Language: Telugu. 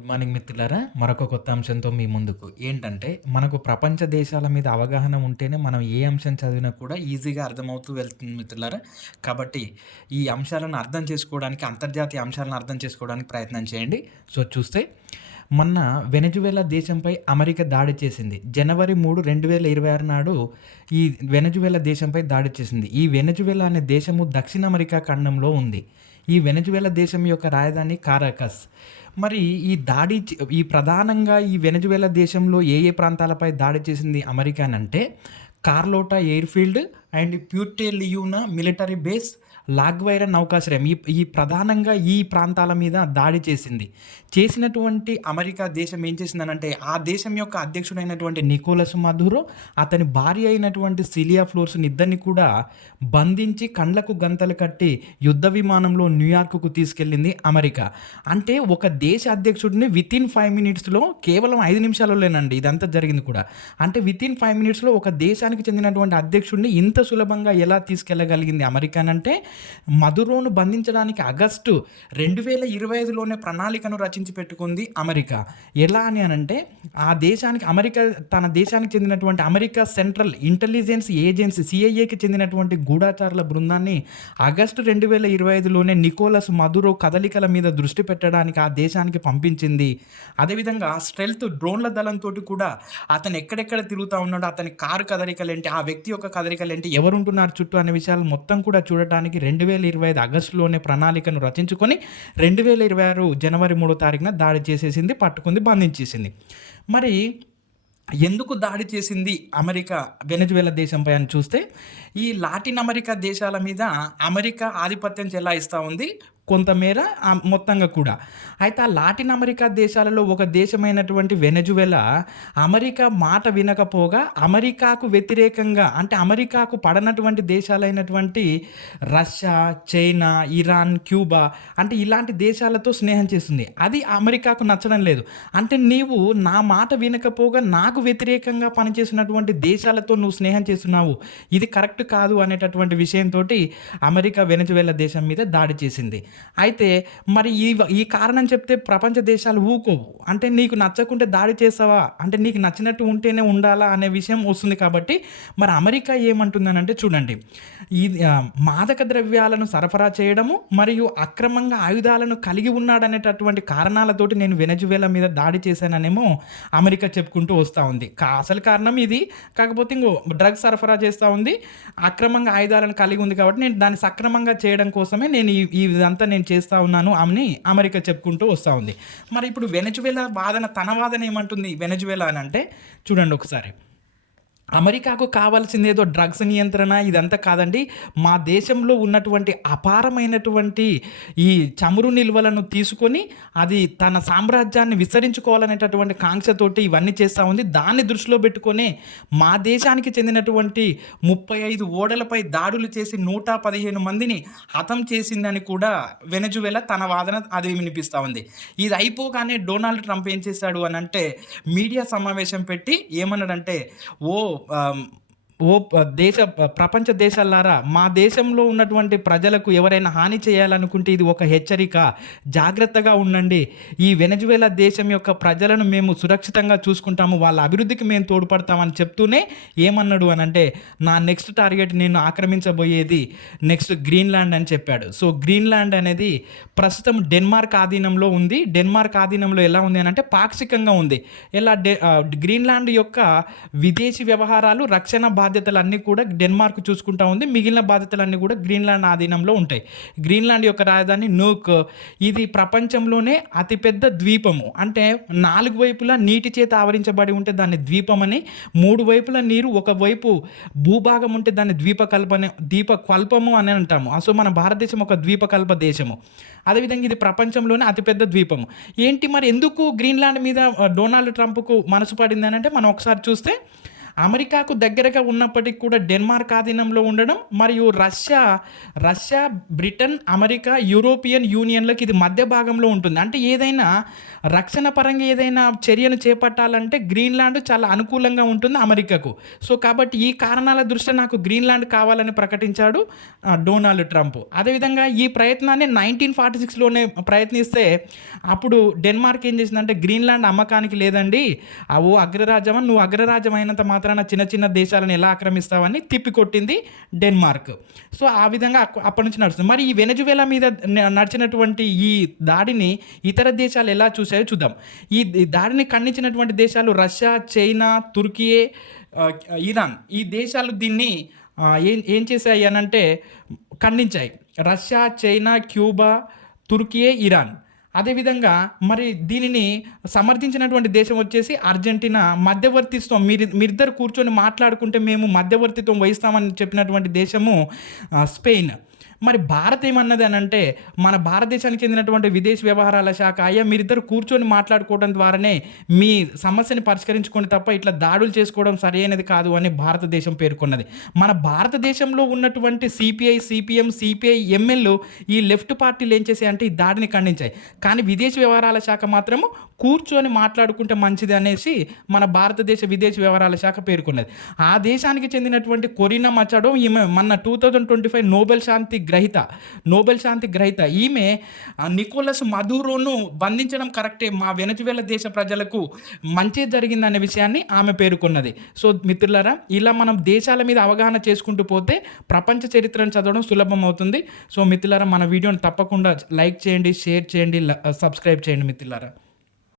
గుడ్ మార్నింగ్ మిత్రులారా. మరొక కొత్త అంశంతో మీ ముందుకు. ఏంటంటే మనకు ప్రపంచ దేశాల మీద అవగాహన ఉంటేనే మనం ఏ అంశం చదివినా కూడా ఈజీగా అర్థమవుతూ వెళ్తుంది మిత్రులారా. కాబట్టి ఈ అంశాలను అర్థం చేసుకోవడానికి అంతర్జాతీయ అంశాలను అర్థం చేసుకోవడానికి ప్రయత్నం చేయండి. సో చూస్తే మొన్న వెనజువేలా దేశంపై అమెరికా దాడి చేసింది. జనవరి మూడు రెండు వేల ఇరవై ఆరు నాడు ఈ వెనజువేలా దేశంపై దాడి చేసింది. ఈ వెనజువేలా అనే దేశము దక్షిణ అమెరికా ఖండంలో ఉంది. ఈ వెనజువేలా దేశం యొక్క రాజధాని కారాకస్. మరి ఈ దాడి ఈ ప్రధానంగా ఈ వెనజువేలా దేశంలో ఏ ఏ ప్రాంతాలపై దాడి చేసింది అమెరికా అంటే కార్లోటా ఎయిర్ఫీల్డ్ అండ్ ప్యూటే లియూనా మిలిటరీ బేస్ లాగ్వైరా నౌకాశ్రయం. ఈ ఈ ప్రధానంగా ఈ ప్రాంతాల మీద దాడి చేసింది. చేసినటువంటి అమెరికా దేశం ఏం చేసిందనంటే ఆ దేశం యొక్క అధ్యక్షుడైనటువంటి నికోలస్ మధురో అతని భార్య అయినటువంటి సిలియా ఫ్లోర్స్ని ఇద్దరిని కూడా బంధించి కండ్లకు గంతలు కట్టి యుద్ధ విమానంలో న్యూయార్క్కు తీసుకెళ్ళింది అమెరికా. అంటే ఒక దేశ అధ్యక్షుడిని విత్ ఇన్ ఫైవ్ మినిట్స్లో కేవలం ఐదు నిమిషాలలోనేనండి ఇదంతా జరిగింది కూడా. అంటే విత్ ఇన్ ఫైవ్ మినిట్స్లో ఒక దేశానికి చెందినటువంటి అధ్యక్షుడిని ఇంత సులభంగా ఎలా తీసుకెళ్ళగలిగింది అమెరికా అంటే మధురోను బంధించడానికి ఆగస్టు రెండు వేల ఇరవై ఐదులోనే ప్రణాళికను రచించి పెట్టుకుంది అమెరికా. ఎలా అని అనంటే ఆ దేశానికి అమెరికా తన దేశానికి చెందినటువంటి అమెరికా సెంట్రల్ ఇంటెలిజెన్స్ ఏజెన్సీ సిఐఏకి చెందినటువంటి గూఢాచారుల బృందాన్ని ఆగస్టు రెండు వేల ఇరవై ఐదులోనే నికోలస్ మధురో కదలికల మీద దృష్టి పెట్టడానికి ఆ దేశానికి పంపించింది. అదేవిధంగా స్ట్రెల్త్ డ్రోన్ల దళంతో కూడా అతను ఎక్కడెక్కడ తిరుగుతూ ఉన్నాడో అతని కారు కదలికలు ఏంటి ఆ వ్యక్తి యొక్క కదలికలు ఏంటి ఎవరుంటున్నారు చుట్టూ అనే విషయాలు మొత్తం కూడా చూడటానికి రెండు వేల ఇరవై ఐదు ఆగస్టులోనే ప్రణాళికను రచించుకొని రెండు వేల ఇరవై ఆరు జనవరి మూడో తారీఖున దాడి చేసేసింది పట్టుకుంది బంధించేసింది మరి ఎందుకు దాడి చేసింది అమెరికా వెనజువేలా దేశంపై అని చూస్తే ఈ లాటిన్ అమెరికా దేశాల మీద అమెరికా ఆధిపత్యం చెలాయిస్తూ ఉంది. కొంతమేర మొత్తంగా కూడా. అయితే ఆ లాటిన్ అమెరికా దేశాలలో ఒక దేశమైనటువంటి వెనజువెలా అమెరికా మాట వినకపోగా అమెరికాకు వ్యతిరేకంగా అంటే అమెరికాకు పడనటువంటి దేశాలైనటువంటి రష్యా చైనా ఇరాన్ క్యూబా అంటే ఇలాంటి దేశాలతో స్నేహం చేస్తుంది. అది అమెరికాకు నచ్చడం లేదు. అంటే నీవు నా మాట వినకపోగా నాకు వ్యతిరేకంగా పనిచేసినటువంటి దేశాలతో నువ్వు స్నేహం చేస్తున్నావు. ఇది కరెక్ట్ కాదు అనేటటువంటి విషయంతో అమెరికా వెనజువేలా దేశం మీద దాడి చేసింది. అయితే మరి ఈ ఈ కారణం చెప్తే ప్రపంచ దేశాలు ఊకోవు. అంటే నీకు నచ్చకుంటే దాడి చేస్తావా అంటే నీకు నచ్చినట్టు ఉంటేనే ఉండాలా అనే విషయం వస్తుంది కాబట్టి మరి అమెరికా ఏమంటుందనంటే చూడండి. ఈ మాదక ద్రవ్యాలను సరఫరా చేయడము మరియు అక్రమంగా ఆయుధాలను కలిగి ఉన్నాడనేటటువంటి కారణాలతోటి నేను వెనజువేల మీద దాడి చేశాననేమో అమెరికా చెప్పుకుంటూ వస్తూ ఉంది. కా- అసలు కారణం ఇది. కాకపోతే ఇంకో డ్రగ్స్ సరఫరా చేస్తూ ఉంది. అక్రమంగా ఆయుధాలను కలిగి ఉంది కాబట్టి నేను దాన్ని సక్రమంగా చేయడం కోసమే నేను ఈ ఇదంతా నేను చేస్తూ ఉన్నాను ఆమెని అమెరికా చెప్పుకుంటూ వస్తూ ఉంది. మరి ఇప్పుడు వెనజువేలా వాదన తన వాదన ఏమంటుంది? వెనజువేలా అని అంటే చూడండి ఒకసారి. అమెరికాకు కావాల్సింది ఏదో డ్రగ్స్ నియంత్రణ ఇదంతా కాదండి. మా దేశంలో ఉన్నటువంటి అపారమైనటువంటి ఈ చమురు నిల్వలను తీసుకొని అది తన సామ్రాజ్యాన్ని విస్తరించుకోవాలనేటటువంటి కాంక్షతోటి ఇవన్నీ చేస్తూ ఉంది. దాన్ని దృష్టిలో పెట్టుకొని మా దేశానికి చెందినటువంటి ముప్పై ఐదు ఓడలపై దాడులు చేసి నూట పదిహేను మందిని హతం చేసిందని కూడా వెనజువెలా తన వాదన అది వినిపిస్తూ ఉంది. ఇది అయిపోగానే డొనాల్డ్ ట్రంప్ ఏం చేశాడు అని అంటే మీడియా సమావేశం పెట్టి ఏమన్నాడంటే ఓ ఆమ్, ఓ ప- దేశ ప్రపంచ దేశాలారా మా దేశంలో ఉన్నటువంటి ప్రజలకు ఎవరైనా హాని చేయాలనుకుంటే ఇది ఒక హెచ్చరిక. జాగ్రత్తగా ఉండండి. ఈ వెనజువేలా దేశం యొక్క ప్రజలను మేము సురక్షితంగా చూసుకుంటాము. వాళ్ళ అభివృద్ధికి మేము తోడ్పడతామని చెప్తూనే ఏమన్నాడు అని అంటే నా నెక్స్ట్ టార్గెట్ నేను ఆక్రమించబోయేది నెక్స్ట్ గ్రీన్లాండ్ అని చెప్పాడు. సో గ్రీన్లాండ్ అనేది ప్రస్తుతం డెన్మార్క్ ఆధీనంలో ఉంది. డెన్మార్క్ ఆధీనంలో ఎలా ఉంది అని అంటే పాక్షికంగా ఉంది. ఎలా డె గ్రీన్లాండ్ యొక్క విదేశీ వ్యవహారాలు రక్షణ బాధ్యతలన్నీ కూడా డెన్మార్క్ చూసుకుంటా ఉంది. మిగిలిన బాధ్యతలన్నీ కూడా గ్రీన్లాండ్ ఆధీనంలో ఉంటాయి. గ్రీన్లాండ్ యొక్క రాజధాని నూక్ ఇది ప్రపంచంలోనే అతిపెద్ద ద్వీపము. అంటే నాలుగు వైపులా నీటి చేత ఆవరించబడి ఉంటే దాన్ని ద్వీపం అని మూడు వైపుల నీరు ఒక వైపు భూభాగం ఉంటే దాన్ని ద్వీపకల్పన ద్వీపకల్పము అని అంటాము. అసలు మన భారతదేశం ఒక ద్వీపకల్ప దేశము. అదేవిధంగా ఇది ప్రపంచంలోనే అతిపెద్ద ద్వీపము. ఏంటి మరి ఎందుకు గ్రీన్లాండ్ మీద డొనాల్డ్ ట్రంప్కు మనసు పడింది అని అంటే మనం ఒకసారి చూస్తే అమెరికాకు దగ్గరగా ఉన్నప్పటికీ కూడా డెన్మార్క్ ఆధీనంలో ఉండడం మరియు Russia Russia Britain America European యూనియన్లకు ఇది మధ్య భాగంలో ఉంటుంది. అంటే ఏదైనా రక్షణ పరంగా ఏదైనా చర్యను చేపట్టాలంటే గ్రీన్లాండ్ చాలా అనుకూలంగా ఉంటుంది అమెరికాకు. సో కాబట్టి ఈ కారణాల దృష్ట్యా నాకు గ్రీన్లాండ్ కావాలని ప్రకటించాడు డొనాల్డ్ ట్రంప్. అదేవిధంగా ఈ ప్రయత్నాన్ని నైన్టీన్ ఫార్టీ సిక్స్లోనే ప్రయత్నిస్తే అప్పుడు డెన్మార్క్ ఏం చేసిందంటే గ్రీన్లాండ్ అమ్మకానికి లేదండి ఆ ఓ అగ్రరాజ్యం నువ్వు అగ్రరాజ్యం అయినంత మాత్రాన చిన్న చిన్న దేశాలను ఎలా ఆక్రమిస్తావని తిప్పికొట్టింది డెన్మార్క్. సో ఆ విధంగా అక్క- అప్పటి నుంచి నడుస్తుంది. మరి ఈ వెనజువేలా మీద నడిచినటువంటి ఈ దాడిని ఇతర దేశాలు ఎలా చూసాయో చూద్దాం. ఈ దాడిని ఖండించినటువంటి దేశాలు రష్యా చైనా తుర్కియే ఇరాన్. ఈ దేశాలు దీన్ని ఏం ఏం చేశాయి అని అంటే ఖండించాయి. Russia China Cuba Turkiye Iran. అదేవిధంగా మరి దీనిని సమర్థించినటువంటి దేశం వచ్చేసి అర్జెంటీనా మధ్యవర్తిత్వం మీరు మీరిద్దరు కూర్చొని మాట్లాడుకుంటే మేము మధ్యవర్తిత్వం వహిస్తామని చెప్పినటువంటి దేశము స్పెయిన్. మరి భారత్ ఏమన్నది అని అంటే మన భారతదేశానికి చెందినటువంటి విదేశీ వ్యవహారాల శాఖ అయ్యా మీరిద్దరు కూర్చొని మాట్లాడుకోవడం ద్వారానే మీ సమస్యని పరిష్కరించుకొని తప్ప ఇట్లా దాడులు చేసుకోవడం సరైనది కాదు అని భారతదేశం పేర్కొన్నది. మన భారతదేశంలో ఉన్నటువంటి సిపిఐ సిపిఎం సిపిఐ ఎంఎల్లు ఈ లెఫ్ట్ పార్టీలు ఏం చేసాయి అంటే ఈ దాడిని ఖండించాయి. కానీ విదేశీ వ్యవహారాల శాఖ మాత్రము కూర్చొని మాట్లాడుకుంటే మంచిది అనేసి మన భారతదేశ విదేశీ వ్యవహారాల శాఖ పేర్కొన్నది. ఆ దేశానికి చెందినటువంటి కొరీనా మచాడో ఈమె మన two thousand twenty five Nobel శాంతి గ్రహీత నోబెల్ శాంతి గ్రహీత. ఈమె నికోలస్ మధురోను బంధించడం కరెక్టే. మా వెనచువేల దేశ ప్రజలకు మంచి జరిగిందనే విషయాన్ని ఆమె పేర్కొన్నది. సో మిత్రులారా ఇలా మనం దేశాల మీద అవగాహన చేసుకుంటూ పోతే ప్రపంచ చరిత్రను చదవడం సులభం అవుతుంది. సో మిత్రులారా మన వీడియోని తప్పకుండా లైక్ చేయండి షేర్ చేయండి సబ్స్క్రైబ్ చేయండి మిత్రులారా.